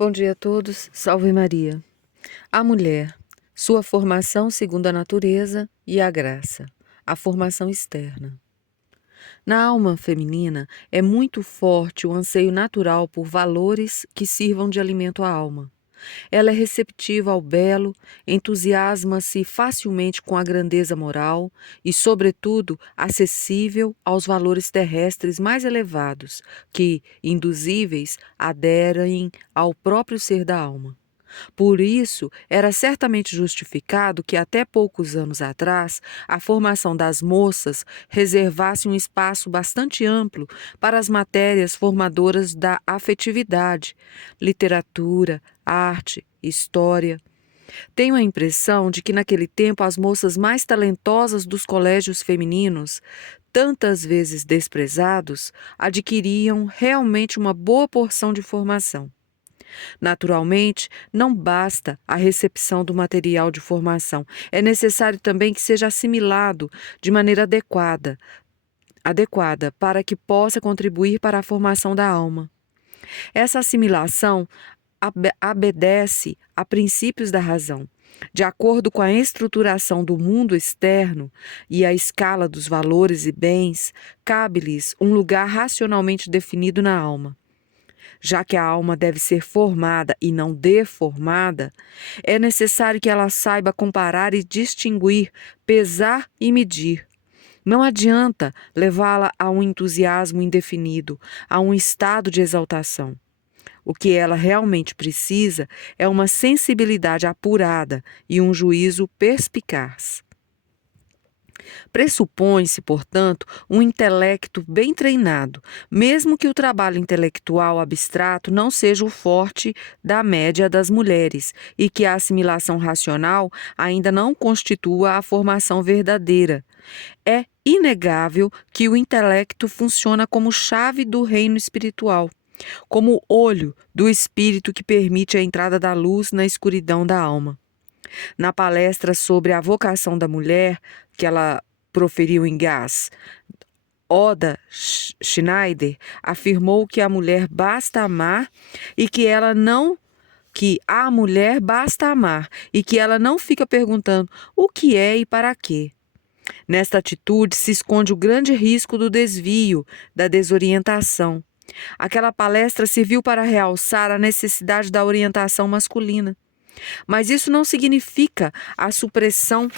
Bom dia a todos, salve Maria. A mulher, sua formação segundo a natureza e a graça, a formação externa. Na alma feminina é muito forte o anseio natural por valores que sirvam de alimento à alma. Ela é receptiva ao belo, entusiasma-se facilmente com a grandeza moral e, sobretudo, acessível aos valores terrestres mais elevados, que, induzíveis, aderem ao próprio ser da alma. Por isso, era certamente justificado que até poucos anos atrás a formação das moças reservasse um espaço bastante amplo para as matérias formadoras da afetividade, literatura, arte, história. Tenho a impressão de que naquele tempo as moças mais talentosas dos colégios femininos, tantas vezes desprezados, adquiriam realmente uma boa porção de formação. Naturalmente, não basta a recepção do material de formação. É necessário também que seja assimilado de maneira adequada para que possa contribuir para a formação da alma. Essa assimilação obedece a princípios da razão. De acordo com a estruturação do mundo externo e a escala dos valores e bens, cabe-lhes um lugar racionalmente definido na alma. Já que a alma deve ser formada e não deformada, é necessário que ela saiba comparar e distinguir, pesar e medir. Não adianta levá-la a um entusiasmo indefinido, a um estado de exaltação. O que ela realmente precisa é uma sensibilidade apurada e um juízo perspicaz. Pressupõe-se, portanto, um intelecto bem treinado, mesmo que o trabalho intelectual abstrato não seja o forte da média das mulheres e que a assimilação racional ainda não constitua a formação verdadeira. É inegável que o intelecto funciona como chave do reino espiritual, como olho do espírito que permite a entrada da luz na escuridão da alma. Na palestra sobre a vocação da mulher, que ela proferiu em Gás, Oda Schneider afirmou que a mulher basta amar e que a mulher basta amar e que ela não fica perguntando o que é e para quê. Nesta atitude se esconde o grande risco do desvio, da desorientação. Aquela palestra serviu para realçar a necessidade da orientação masculina. Mas isso não significa a supressão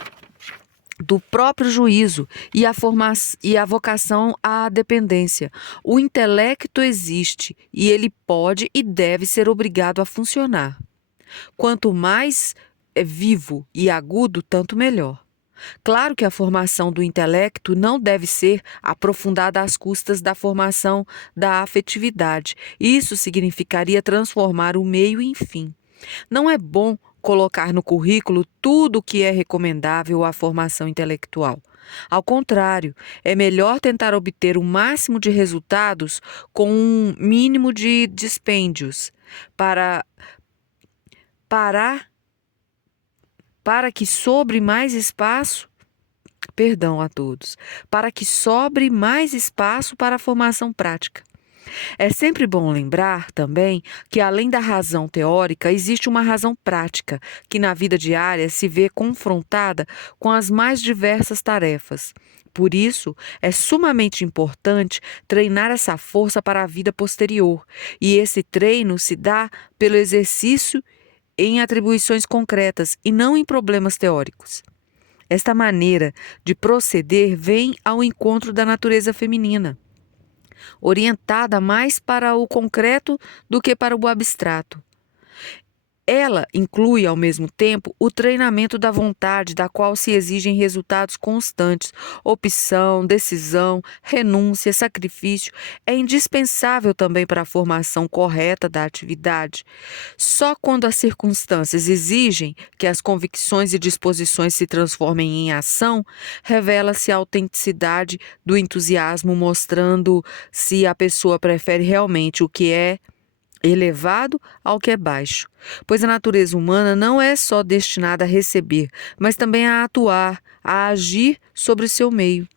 do próprio juízo e a vocação à dependência. O intelecto existe e ele pode e deve ser obrigado a funcionar. Quanto mais vivo e agudo, tanto melhor. Claro que a formação do intelecto não deve ser aprofundada às custas da formação da afetividade. Isso significaria transformar o meio em fim. Não é bom colocar no currículo tudo o que é recomendável à formação intelectual. Ao contrário, é melhor tentar obter o máximo de resultados com um mínimo de dispêndios para que sobre mais espaço, perdão a todos, para que sobre mais espaço para a formação prática. É sempre bom lembrar também que, além da razão teórica, existe uma razão prática, que na vida diária se vê confrontada com as mais diversas tarefas. Por isso, é sumamente importante treinar essa força para a vida posterior, e esse treino se dá pelo exercício em atribuições concretas e não em problemas teóricos. Esta maneira de proceder vem ao encontro da natureza feminina, orientada mais para o concreto do que para o abstrato. Ela inclui, ao mesmo tempo, o treinamento da vontade, da qual se exigem resultados constantes. Opção, decisão, renúncia, sacrifício. É indispensável também para a formação correta da atividade. Só quando as circunstâncias exigem que as convicções e disposições se transformem em ação, revela-se a autenticidade do entusiasmo, mostrando se a pessoa prefere realmente o que é elevado ao que é baixo, pois a natureza humana não é só destinada a receber, mas também a atuar, a agir sobre o seu meio.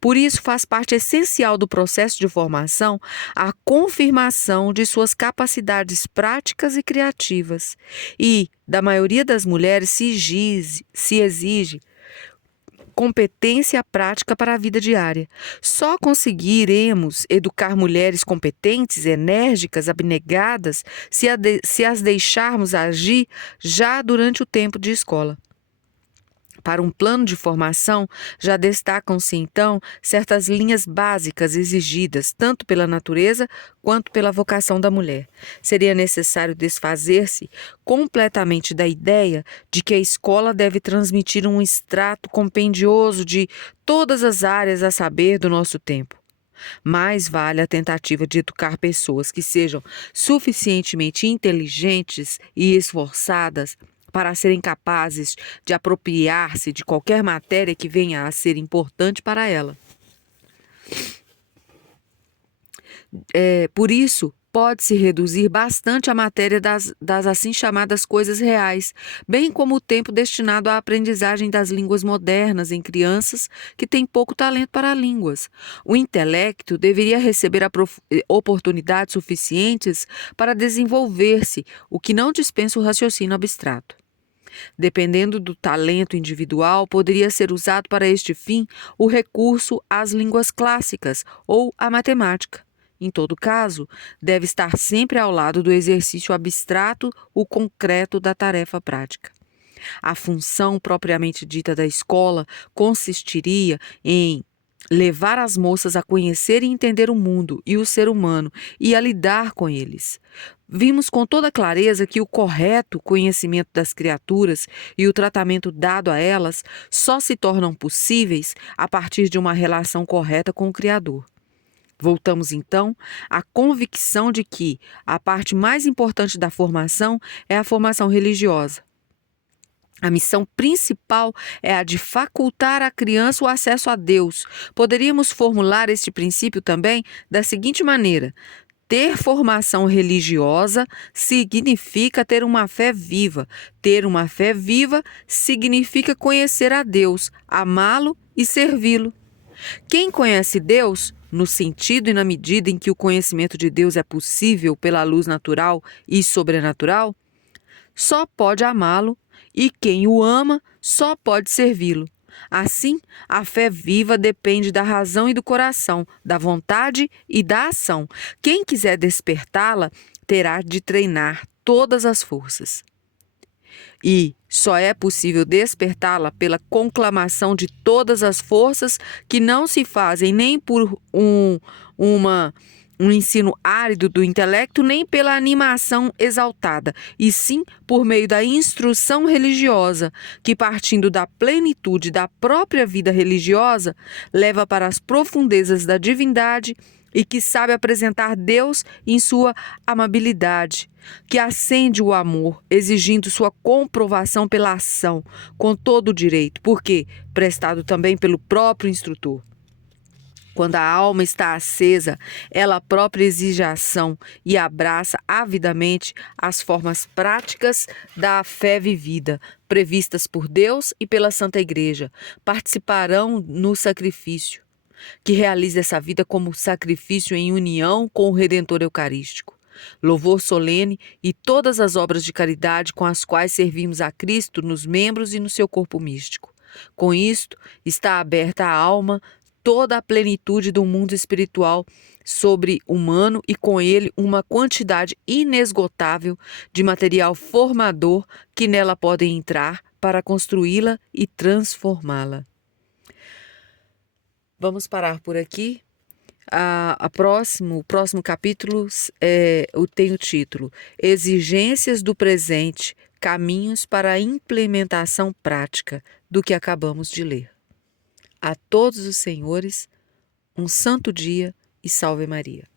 Por isso, faz parte essencial do processo de formação a confirmação de suas capacidades práticas e criativas. E, da maioria das mulheres, se exige competência prática para a vida diária. Só conseguiremos educar mulheres competentes, enérgicas, abnegadas, se as deixarmos agir já durante o tempo de escola. Para um plano de formação, já destacam-se, então, certas linhas básicas exigidas, tanto pela natureza quanto pela vocação da mulher. Seria necessário desfazer-se completamente da ideia de que a escola deve transmitir um extrato compendioso de todas as áreas a saber do nosso tempo. Mais vale a tentativa de educar pessoas que sejam suficientemente inteligentes e esforçadas para serem capazes de apropriar-se de qualquer matéria que venha a ser importante para ela. Por isso, pode-se reduzir bastante a matéria das assim chamadas coisas reais, bem como o tempo destinado à aprendizagem das línguas modernas em crianças que têm pouco talento para línguas. O intelecto deveria receber oportunidades suficientes para desenvolver-se, o que não dispensa o raciocínio abstrato. Dependendo do talento individual, poderia ser usado para este fim o recurso às línguas clássicas ou à matemática. Em todo caso, deve estar sempre ao lado do exercício abstrato o concreto da tarefa prática. A função propriamente dita da escola consistiria em levar as moças a conhecer e entender o mundo e o ser humano e a lidar com eles. Vimos com toda clareza que o correto conhecimento das criaturas e o tratamento dado a elas só se tornam possíveis a partir de uma relação correta com o Criador. Voltamos, então, à convicção de que a parte mais importante da formação é a formação religiosa. A missão principal é a de facultar à criança o acesso a Deus. Poderíamos formular este princípio também da seguinte maneira: ter formação religiosa significa ter uma fé viva. Ter uma fé viva significa conhecer a Deus, amá-lo e servi-lo. Quem conhece Deus, no sentido e na medida em que o conhecimento de Deus é possível pela luz natural e sobrenatural, só pode amá-lo, e quem o ama só pode servi-lo. Assim, a fé viva depende da razão e do coração, da vontade e da ação. Quem quiser despertá-la terá de treinar todas as forças. E só é possível despertá-la pela conclamação de todas as forças que não se fazem nem por um ensino árido do intelecto, nem pela animação exaltada, e sim por meio da instrução religiosa, que, partindo da plenitude da própria vida religiosa, leva para as profundezas da divindade e que sabe apresentar Deus em sua amabilidade, que acende o amor, exigindo sua comprovação pela ação, com todo o direito, porque prestado também pelo próprio instrutor. Quando a alma está acesa, ela própria exige a ação e abraça avidamente as formas práticas da fé vivida, previstas por Deus e pela Santa Igreja. Participarão no sacrifício, que realiza essa vida como sacrifício em união com o Redentor Eucarístico. Louvor solene e todas as obras de caridade com as quais servimos a Cristo nos membros e no seu corpo místico. Com isto, está aberta a alma toda a plenitude do mundo espiritual sobre-humano e com ele uma quantidade inesgotável de material formador que nela podem entrar para construí-la e transformá-la. Vamos parar por aqui. O próximo capítulo tem o título Exigências do Presente, Caminhos para a Implementação Prática do que acabamos de ler. A todos os senhores, um santo dia e salve Maria.